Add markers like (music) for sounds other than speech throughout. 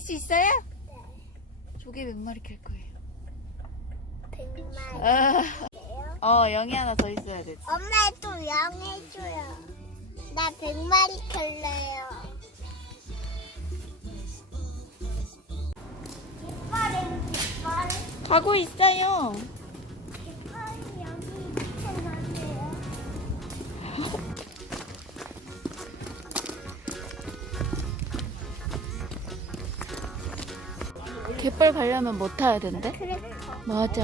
갈 수 있어요? 네. 조개 몇 마리 캘 거예요? 100마리. 어, 아, 어, 영이 하나 더 있어야 되지. 엄마 또영 해줘요. 나 100마리 캘래요. 가고 있어요. 갯벌 가려면 뭐 타야 된대? 그래서 맞아.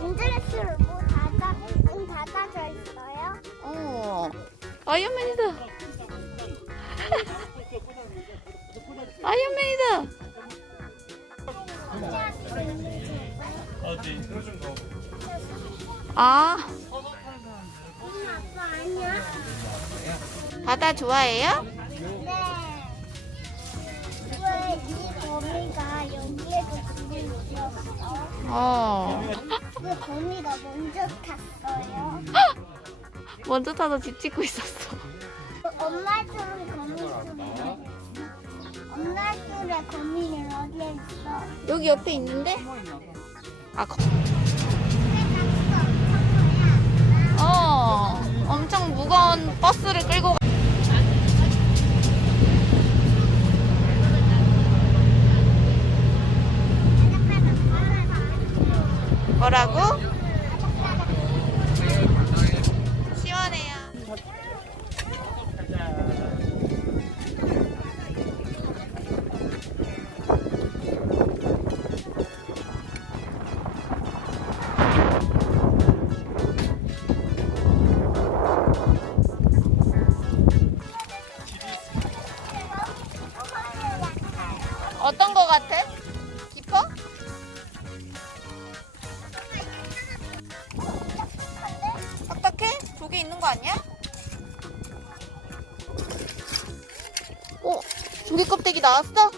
인드레스를 뭐 닫아, 문 닫아져 있어요? 어. 아이언맨이다. (laughs) 아이언맨이다. 아, 엄마 아빠 아니야? 바다 좋아해요? 어? 어. 왜 거미가 먼저 탔어요? 먼저 타서 집 짓고 있었어. 엄마 둘은 거미 있어. 엄마 둘의 거미는 어디에 있어? 여기 옆에 있는데? 아, 거- 어. 엄청 무거운 버스를 끌고 가. 어떤 거 같아? 깊어? 딱딱해? 조개 있는 거 아니야? 어? 조개 껍데기 나왔어?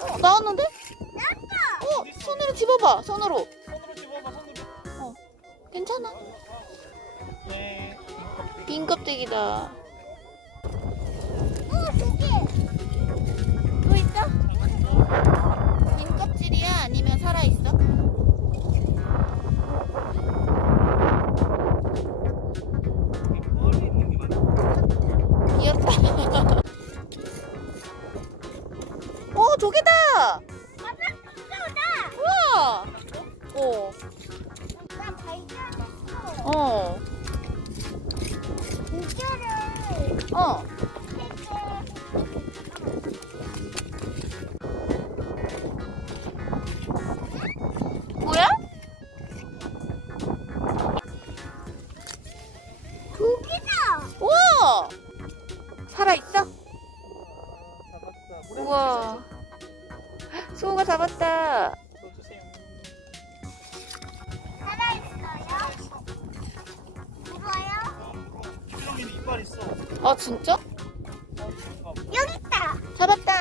어, 나왔는데? 어, 손으로 집어봐, 손으로. 손으로 집어봐 손으로. 괜찮아. 네. 빈 껍데기다. 빈 껍질이야? 아니면 살아있어? 귀엽다. (laughs) 어, 조개다! 우와! 어, 나 발견했어. 어, 우와. 수호가 잡았다. 살아있어요? 이빨 있어. 아, 진짜? 어, 여기 있다. 잡았다.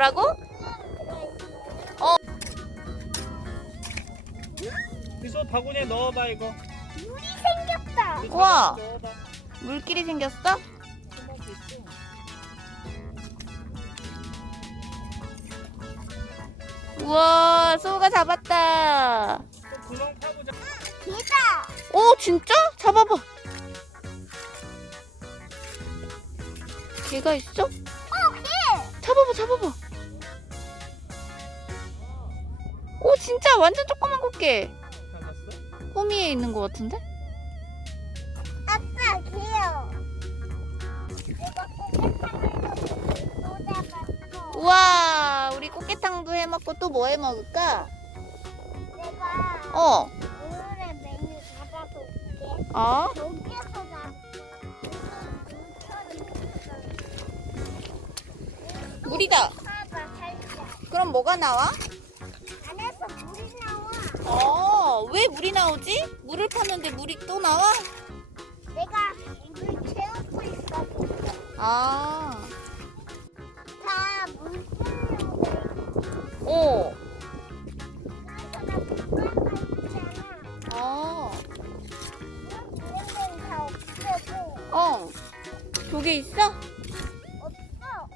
뭐라고? 미소 바구니에 넣어봐 이거. 물이 생겼다. 우와. 넣어봐. 물길이 생겼어? 우와, 수호가 잡았다. 또 구멍 파보자. 개다. 오, 진짜? 잡아봐. 개가 있어? 어, 개. 잡아봐, 잡아봐. 오, 진짜 완전 조그만 꽃게. 호미에 있는 것 같은데? 아빠. 내가 쏟아봤어. 우와, 우리 꽃게탕도 해 먹고 또 뭐 해 먹을까? 내가 어, 오늘의 메뉴 잡아볼게. 어? 여기에서 나 물이다. 봐봐 살짝. 그럼 뭐가 나와? 어, 왜 물이 나오지? 물을 팠는데 물이 또 나와? 내가 물 채우고 있어. 아, 다물 돼. 오, 그래서 나 물가가 있잖아. 어, 물 있는 데는 다 없애고 어. 조개 있어? 없어.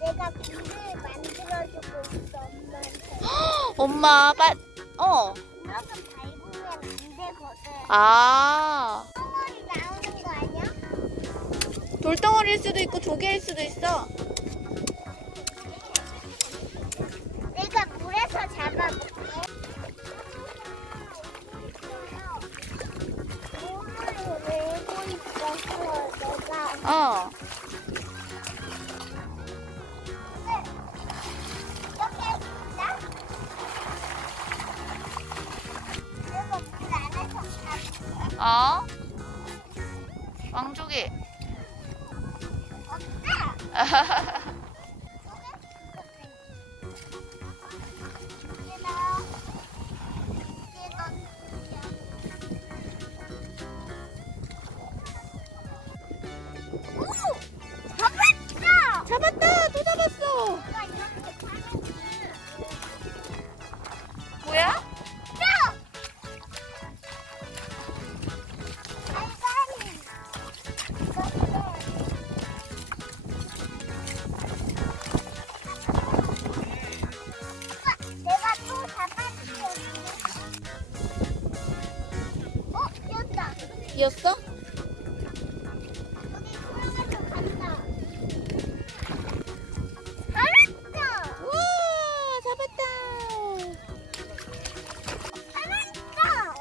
내가 물을 만들어주고 있어 엄마한테. (gasps) 엄마, 빨, 어. 이만큼 밟으면 안 되거든. 아, 덩어리 나오는 거 아니야? 돌덩어리일 수도 있고 조개일 수도 있어. 내가 물에서 잡아볼게. 물을 내고 있어서 내가 어. 啊哈哈哈 우와! 잡았다!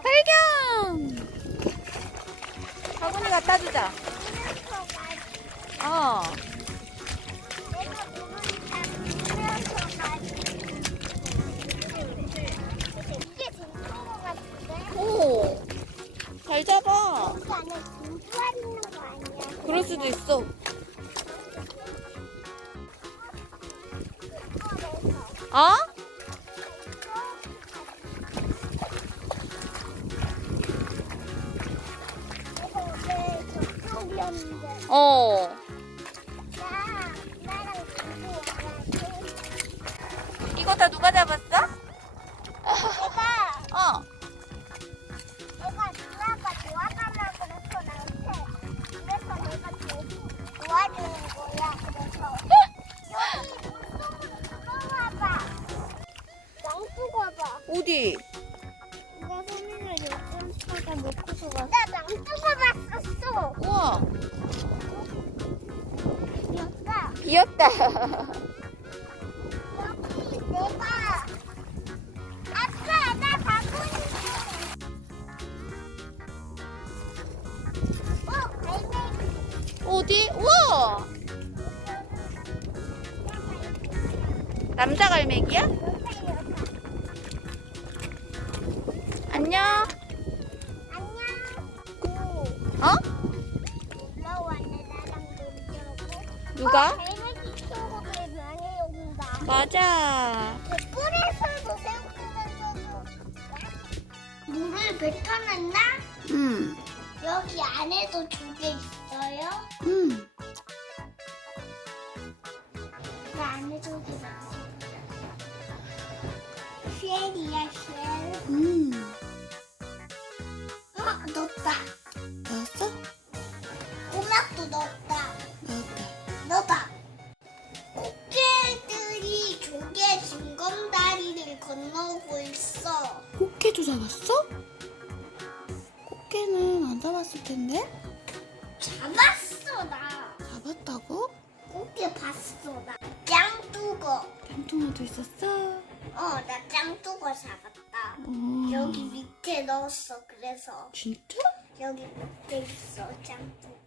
발견! 바구니 갖다 주자. 어. 어? 어. 이거 다 누가 잡았어? 귀엽다. 여기 내가 아빠 나 바구니 어 갈매기 어디? 우와. 남자 갈매기야? 안녕. 안녕 어? 나랑 누가? 맞아. 뿔에서도 새우깡에서도 물을 뱉어냈나? 응. 여기 안에도 조개 있어요? 응. 그 안에 조개 있어 쉘이야 쉘 응. 어, 넣었다. 꽃게 봤어. 나 짱뚜거. 깡통어도 있었어? 어나 짱뚜거 잡았다. 어. 여기 밑에 넣었어 그래서. 진짜? 여기 밑에 있어 짱뚜거.